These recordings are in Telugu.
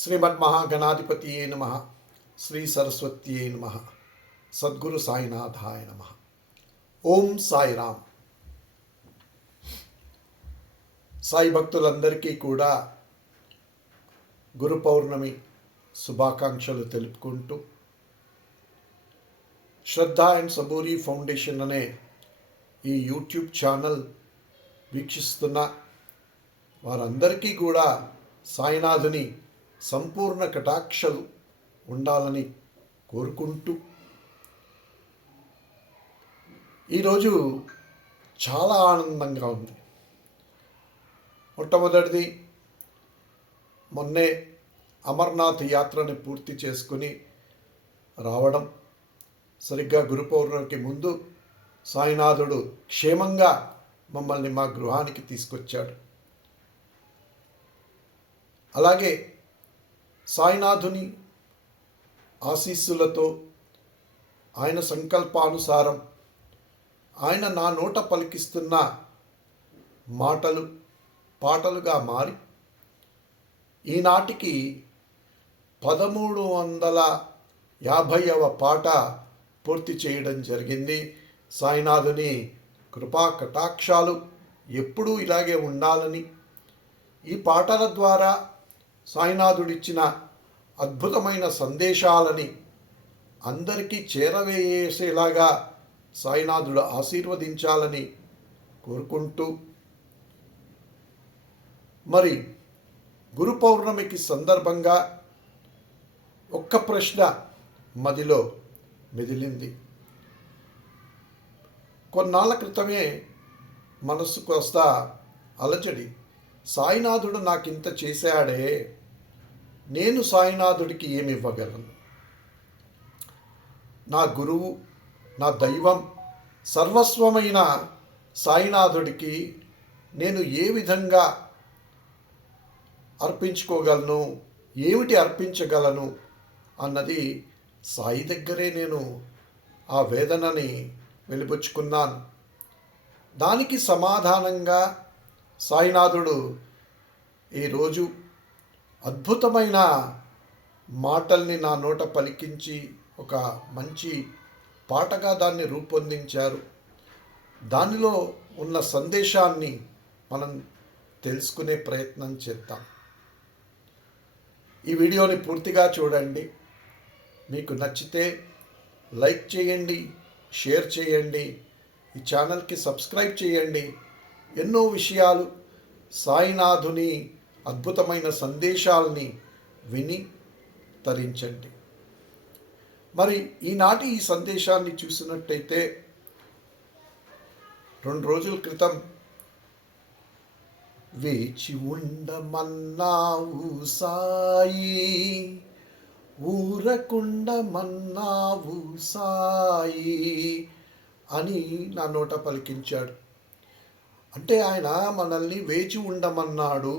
శ్రీమన్మహాగణాధిపతియే నమః. శ్రీ సరస్వత్యే నమః. సద్గురు సాయినాథాయ నమః. ఓం సాయిరామ్. సాయి భక్తులందరికీ కూడా గురు పౌర్ణమి శుభాకాంక్షలు తెలుపుకుంటూ శ్రద్ధ అండ్ సబూరి ఫౌండేషన్ అనే ఈ యూట్యూబ్ ఛానల్ వీక్షిస్తున్న వారందరికీ కూడా సాయినాథుని సంపూర్ణ కటాక్షలు ఉండాలని కోరుకుంటూ ఈరోజు చాలా ఆనందంగా ఉంది. మొట్టమొదటిది, మొన్నే అమర్నాథ్ యాత్రని పూర్తి చేసుకుని రావడం, సరిగ్గా గురు పౌర్ణమికి ముందు సాయినాథుడు క్షేమంగా మమ్మల్ని మా గృహానికి తీసుకొచ్చాడు. అలాగే సాయినాథుని ఆశీస్సులతో ఆయన సంకల్పానుసారం ఆయన నా నోట పలికిస్తున్న మాటలు పాటలుగా మారి ఈనాటికి 1350వ పాట పూర్తి చేయడం జరిగింది. సాయినాథుని కృపా కటాక్షాలు ఎప్పుడూ ఇలాగే ఉండాలని, ఈ పాటల ద్వారా సాయినాథుడిచ్చిన అద్భుతమైన సందేశాలని అందరికీ చేరవేసేలాగా సాయినాథుడు ఆశీర్వదించాలని కోరుకుంటూ, మరి గురు పౌర్ణమికి సందర్భంగా ఒక్క ప్రశ్న మదిలో మెదిలింది. కొన్నాళ్ళ క్రితమే మనస్సుకు వస్తా అలజడి, సాయినాథుడు నాకింత చేశాడే, నేను సాయినాథుడికి ఏమి ఇవ్వగలను? నా గురువు, నా దైవం, సర్వస్వమైన సాయినాథుడికి నేను ఏ విధంగా అర్పించుకోగలను, ఏమిటి అర్పించగలను అన్నది సాయి దగ్గరే నేను ఆ వేదనని వెలిబుచ్చుకున్నాను. దానికి సమాధానంగా సాయినాథుడు ఈరోజు అద్భుతమైన మాటల్ని నా నోట పలికించి ఒక మంచి పాటగా దాన్ని రూపొందించారు. దానిలో ఉన్న సందేశాన్ని మనం తెలుసుకునే ప్రయత్నం చేద్దాం. ఈ వీడియోని పూర్తిగా చూడండి. మీకు నచ్చితే లైక్ చేయండి, షేర్ చేయండి, ఈ ఛానల్కి సబ్స్క్రైబ్ చేయండి. ఎన్నో విషయాలు, సాయినాథుని అద్భుతమైన సందేశాలని విని తరించండి. మరి ఈనాటి ఈ సందేశాన్ని చూసినట్టయితే, 2 రోజుల క్రితం వేచి ఉండమన్నావు సాయి, ఊరకుండమన్నావు సాయి అని నా నోట పలికించాడు. అంటే ఆయన మనల్ని వేచి ఉండమన్నాడు,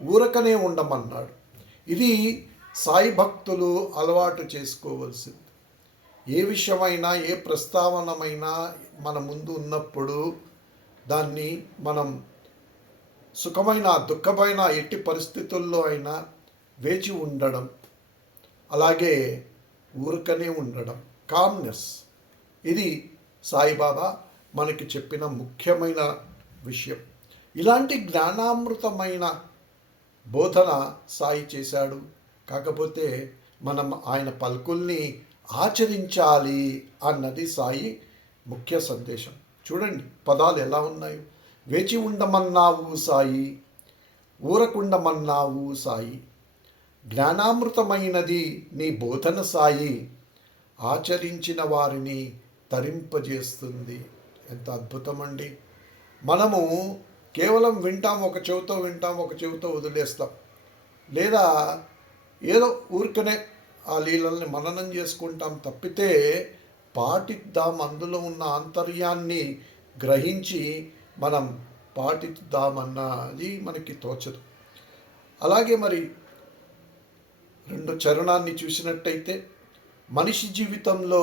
ఊరకనే ఉండమన్నాడు. ఇది సాయి భక్తులు అలవాటు చేసుకోవలసింది. ఏ విషయమైనా, ఏ ప్రస్తావనమైనా మన ముందు ఉన్నప్పుడు దాన్ని మనం సుఖమైన దుఃఖమైన ఎట్టి పరిస్థితుల్లో అయినా వేచి ఉండడం, అలాగే ఊరకనే ఉండడం, కామ్నెస్, ఇది సాయిబాబా మనకి చెప్పిన ముఖ్యమైన విషయం. ఇలాంటి జ్ఞానామృతమైన బోధన సాయి చేశాడు. కాకపోతే మనం ఆయన పలుకుల్ని ఆచరించాలి అన్నది సాయి ముఖ్య సందేశం. చూడండి పదాలు ఎలా ఉన్నాయో. వేచి ఉండమన్నావు సాయి, ఊరకుండమన్నావు సాయి, జ్ఞానామృతమైనది నీ బోధన సాయి, ఆచరించిన వారిని తరింపజేస్తుంది. ఎంత అద్భుతమండి. మనము కేవలం వింటాం, ఒక చెవితో వింటాం, ఒక చెవితో వదిలేస్తాం, లేదా ఏదో ఊరికనే ఆ లీలల్ని మననం చేసుకుంటాం తప్పితే పాటిద్దాం, అందులో ఉన్న ఆంతర్యాన్ని గ్రహించి మనం పాటిద్దామన్నది మనకి తోచదు. అలాగే మరి 2 చరణాన్ని చూసినట్టయితే, మనిషి జీవితంలో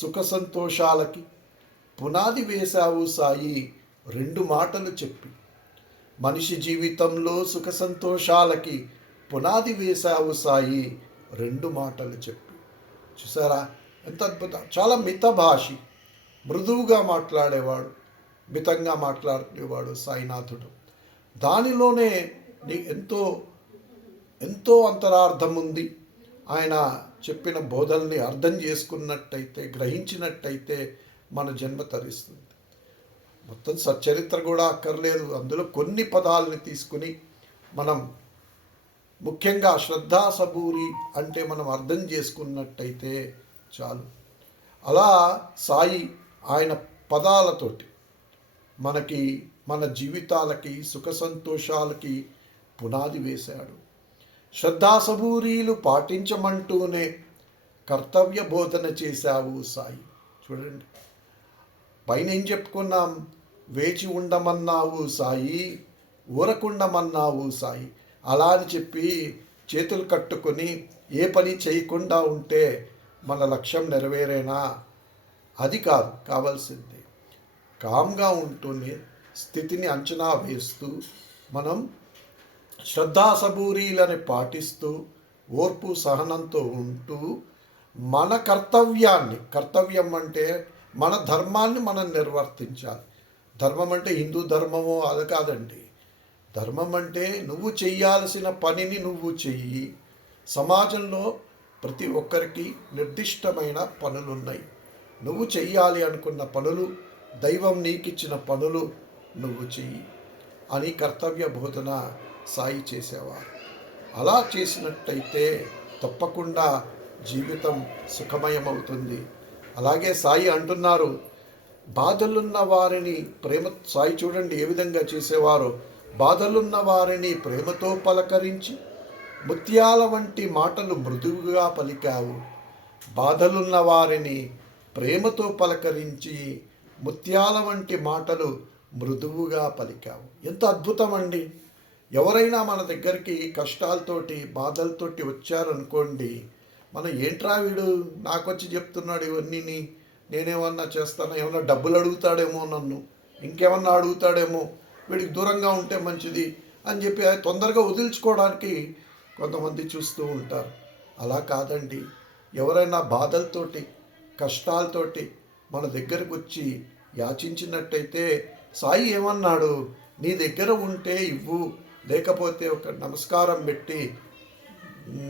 సుఖ సంతోషాలకి పునాది వేశావు సాయి 2 మాటలు చెప్పి, మనిషి జీవితంలో సుఖ సంతోషాలకి పునాది వేశావు సాయి, రెండు మాటలు చెప్పి. చూసారా ఎంత అద్భుతం. చాలా మితభాషి, మృదువుగా మాట్లాడేవాడు, మితంగా మాట్లాడేవాడు సాయినాథుడు. దానిలోనే ఎంతో ఎంతో అంతరార్థం ఉంది. ఆయన చెప్పిన బోధనల్ని అర్థం చేసుకున్నట్టయితే, గ్రహించినట్టయితే మన జన్మ తరిస్తుంది. మొత్తం సచ్చరిత్ర కూడా అక్కర్లేదు, అందులో కొన్ని పదాలని తీసుకుని మనం ముఖ్యంగా శ్రద్ధా సబూరి అంటే మనం అర్థం చేసుకున్నట్టయితే చాలు. అలా సాయి ఆయన పదాలతోటి మనకి మన జీవితాలకి సుఖ సంతోషాలకి పునాది వేశాడు. శ్రద్ధాసబూరీలు పాటించమంటూనే కర్తవ్య బోధన చేశావు సాయి. చూడండి, పైన ఏం చెప్పుకున్నాం? వేచి ఉండమన్నావు సాయి, ఊరకుండమన్నావు సాయి. అలా అని చెప్పి చేతులు కట్టుకొని ఏ పని చేయకుండా ఉంటే మన లక్ష్యం నెరవేరేనా? అది కాదు కావాల్సింది. కామ్గా ఉంటూనే స్థితిని అంచనా వేస్తూ మనం శ్రద్ధాసబూరీలని పాటిస్తూ ఓర్పు సహనంతో ఉంటూ మన కర్తవ్యం అంటే మన ధర్మాన్ని మనం నిర్వర్తించాలి. ధర్మం అంటే హిందూ ధర్మమో అది కాదండి. ధర్మం అంటే నువ్వు చెయ్యాల్సిన పనిని నువ్వు చెయ్యి. సమాజంలో ప్రతి ఒక్కరికి నిర్దిష్టమైన పనులు ఉన్నాయి. నువ్వు చెయ్యాలి అనుకున్న పనులు, దైవం నీకిచ్చిన పనులు నువ్వు చెయ్యి అని కర్తవ్య బోధన సాయి చేసేవారు. అలా చేసినట్టయితే తప్పకుండా జీవితం సుఖమయమవుతుంది. అలాగే సాయి అంటున్నారు, బాధలున్న వారిని సాయి చూడండి ఏ విధంగా చేసేవారో. బాధలున్న వారిని ప్రేమతో పలకరించి ముత్యాల వంటి మాటలు మృదువుగా పలికావు. బాధలున్న వారిని ప్రేమతో పలకరించి ముత్యాల వంటి మాటలు మృదువుగా పలికావు. ఎంత అద్భుతం అండి. ఎవరైనా మన దగ్గరికి కష్టాలతోటి బాధలతోటి వచ్చారనుకోండి, మనం ఏంట్రా వీడు నాకొచ్చి చెప్తున్నాడు ఇవన్నీ, నేనేమన్నా చేస్తాను, ఏమన్నా డబ్బులు అడుగుతాడేమో, నన్ను ఇంకేమన్నా అడుగుతాడేమో, వీడికి దూరంగా ఉంటే మంచిది అని చెప్పి తొందరగా వదిలించుకోవడానికి కొంతమంది చూస్తూ ఉంటారు. అలా కాదండి. ఎవరైనా బాధలతోటి కష్టాలతోటి మన దగ్గరకు వచ్చి యాచించినట్టయితే సాయి ఏమన్నాడు? నీ దగ్గర ఉంటే ఇవ్వు, లేకపోతే ఒక నమస్కారం పెట్టి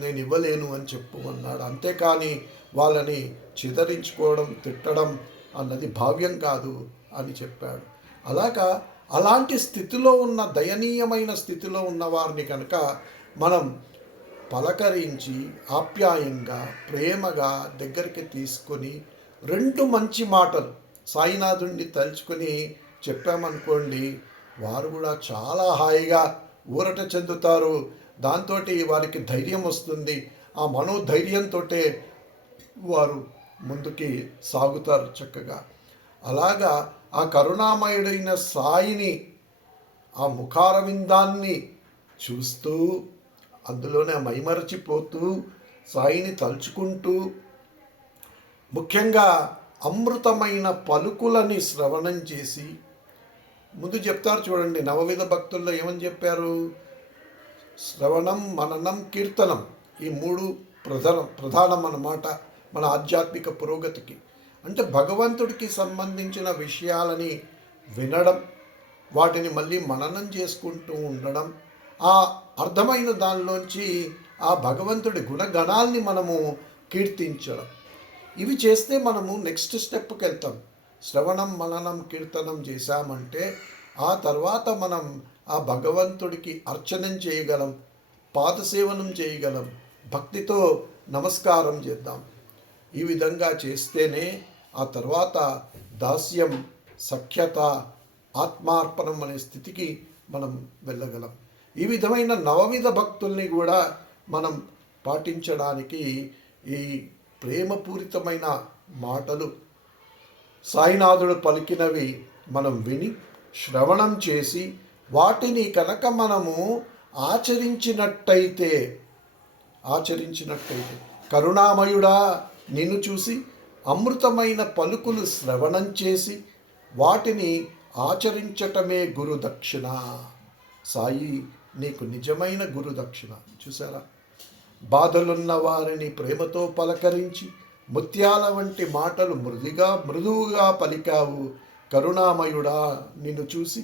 నేను ఇవ్వలేను అని చెప్పు అన్నాడు. అంతేకాని వాళ్ళని చిదరించుకోవడం, తిట్టడం అన్నది భావ్యం కాదు అని చెప్పాడు. అలాంటి స్థితిలో ఉన్న, దయనీయమైన స్థితిలో ఉన్న వారిని కనుక మనం పలకరించి ఆప్యాయంగా ప్రేమగా దగ్గరికి తీసుకొని రెండు మంచి మాటలు సాయినాథుడిని తలుచుకొని చెప్పామనుకోండి, వారు కూడా చాలా హాయిగా ఊరట చెందుతారు. దాంతో వారికి ధైర్యం వస్తుంది. ఆ మనోధైర్యంతో వారు ముందుకి సాగుతారు చక్కగా. అలాగా ఆ కరుణామయుడైన సాయిని, ఆ ముఖారవిందాన్ని చూస్తూ అందులోనే మైమరచిపోతూ సాయిని తలుచుకుంటూ, ముఖ్యంగా అమృతమైన పలుకులని శ్రవణం చేసి, ముందు చెప్తారు చూడండి నవవిధ భక్తుల్లో ఏమని చెప్పారు? శ్రవణం, మననం, కీర్తనం, ఈ మూడు ప్రధానం అన్నమాట మన ఆధ్యాత్మిక పురోగతికి. అంటే భగవంతుడికి సంబంధించిన విషయాలని వినడం, వాటిని మళ్ళీ మననం చేసుకుంటూ ఉండడం, ఆ అర్థమైన దానిలోంచి ఆ భగవంతుడి గుణగణాల్ని మనము కీర్తించడం. ఇవి చేస్తే మనము నెక్స్ట్ స్టెప్కి వెళ్తాం. శ్రవణం, మననం, కీర్తనం చేశామంటే ఆ తర్వాత మనం ఆ భగవంతుడికి అర్చనం చేయగలం, పాదసేవనం చేయగలం, భక్తితో నమస్కారం చేద్దాం. ఈ విధంగా చేస్తేనే ఆ తర్వాత దాస్యం, సఖ్యత, ఆత్మార్పణం అనే స్థితికి మనం వెళ్ళగలం. ఈ విధమైన నవవిధ భక్తుల్ని కూడా మనం పాటించడానికి ఈ ప్రేమపూరితమైన మాటలు సాయినాథుడు పలికినవి మనం విని శ్రవణం చేసి వాటిని కనుక మనము ఆచరించినట్టయితే కరుణామయుడా నిన్ను చూసి అమృతమైన పలుకులు శ్రవణం చేసి వాటిని ఆచరించటమే గురుదక్షిణ. సాయి నీకు నిజమైన గురుదక్షిణ. చూసారా, బాధలున్న వారిని ప్రేమతో పలకరించి ముత్యాల వంటి మాటలు మృదువుగా పలికావు. కరుణామయుడా, నిన్ను చూసి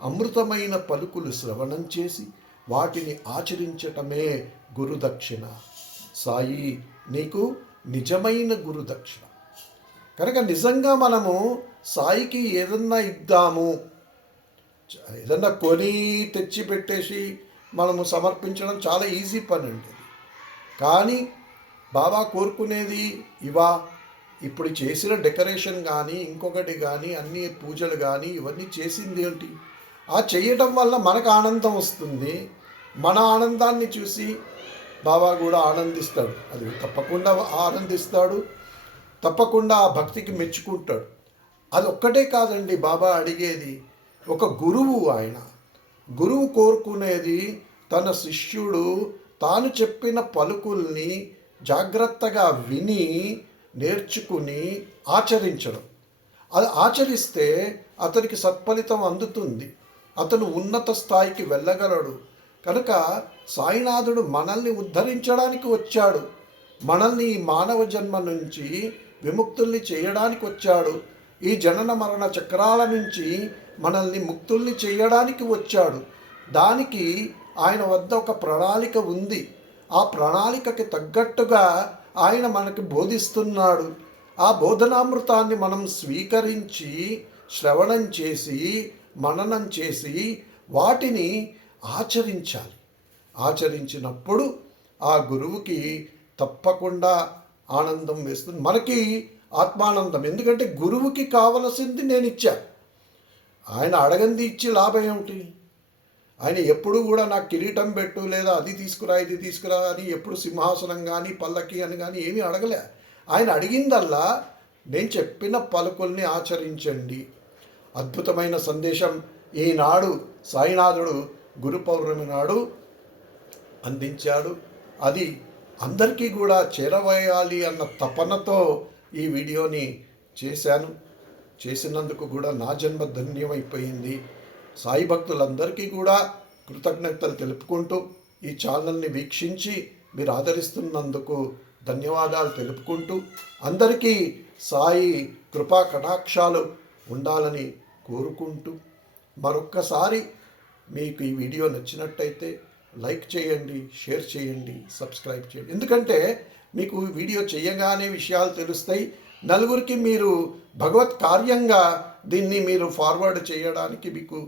అమృతమైన పలుకులు శ్రవణం చేసి వాటిని ఆచరించటమే గురుదక్షిణ. సాయి నీకు నిజమైన గురుదక్షిణ. కనుక నిజంగా మనము సాయికి ఏదన్నా ఇద్దాము, ఏదన్నా కొని తెచ్చి పెట్టేసి మనము సమర్పించడం చాలా ఈజీ పని అండి. కానీ బాబా కోరుకునేది ఇవా. ఇప్పుడు చేసిన డెకరేషన్ కానీ ఇంకొకటి కానీ అన్ని పూజలు కానీ ఇవన్నీ చేసింది ఏంటి? ఆ చేయటం వల్ల మనకు ఆనందం వస్తుంది. మన ఆనందాన్ని చూసి బాబా కూడా ఆనందిస్తాడు. అది తప్పకుండా ఆనందిస్తాడు, తప్పకుండా ఆ భక్తికి మెచ్చుకుంటాడు. అది ఒక్కటే కాదండి బాబా అడిగేది. ఒక గురువు, ఆయన గురువు కోరుకునేది తన శిష్యుడు తాను చెప్పిన పలుకుల్ని జాగ్రత్తగా విని నేర్చుకుని ఆచరించడం. అది ఆచరిస్తే అతనికి సత్ఫలితం అందుతుంది, అతను ఉన్నత స్థాయికి వెళ్ళగలడు. కనుక సాయినాథుడు మనల్ని ఉద్ధరించడానికి వచ్చాడు, మనల్ని ఈ మానవ జన్మ నుంచి విముక్తుల్ని చేయడానికి వచ్చాడు, ఈ జనన మరణ చక్రాల నుంచి మనల్ని ముక్తుల్ని చేయడానికి వచ్చాడు. దానికి ఆయన వద్ద ఒక ప్రణాళిక ఉంది. ఆ ప్రణాళికకి తగ్గట్టుగా ఆయన మనకి బోధిస్తున్నాడు. ఆ బోధనామృతాన్ని మనం స్వీకరించి శ్రవణం చేసి మననం చేసి వాటిని ఆచరించాలి. ఆచరించినప్పుడు ఆ గురువుకి తప్పకుండా ఆనందం వేస్తుంది, మనకి ఆత్మానందం. ఎందుకంటే గురువుకి కావలసింది నేను ఇచ్చా, ఆయన అడగంది ఇచ్చి లాభం ఏమిటి? ఆయన ఎప్పుడు కూడా నాకు కిరీటం పెట్టు, లేదా అది తీసుకురా ఇది తీసుకురా అని ఎప్పుడు సింహాసనం కానీ పల్లకి అని కానీ ఏమీ అడగలే. ఆయన అడిగిందల్లా నేను చెప్పిన పలుకుల్ని ఆచరించండి. అద్భుతమైన సందేశం ఈనాడు సాయినాథుడు గురు పౌర్ణమి నాడు అందించాడు. అది అందరికీ కూడా చేరవేయాలి అన్న తపనతో ఈ వీడియోని చేశాను. చేసినందుకు కూడా నా జన్మ ధన్యమైపోయింది. సాయి భక్తులందరికీ కూడా కృతజ్ఞతలు తెలుపుకుంటూ ఈ ఛానల్ని వీక్షించి మీరు ఆదరిస్తున్నందుకు ధన్యవాదాలు తెలుపుకుంటూ అందరికీ సాయి కృపా కటాక్షాలు ఉండాలని కోరుకుంటూ మరొక్కసారి మీకు ఈ వీడియో నచ్చినట్టయితే లైక్ చేయండి, షేర్ చేయండి, సబ్స్క్రైబ్ చేయండి. ఎందుకంటే మీకు వీడియో చేయగానే విషయాలు తెలుస్తాయి. నలుగురికి మీరు భగవత్ కార్యంగా దీన్ని మీరు ఫార్వర్డ్ చేయడానికి మీకు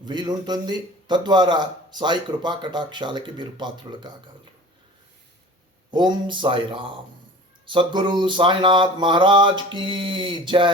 వీలుంటుంది. తద్వారా సాయి కృపా కటాక్షాలకి మీరు పాత్రులు కాగలరు. ఓం సాయిరామ్. సద్గురు సాయినాథ్ మహారాజ్ కీ జై.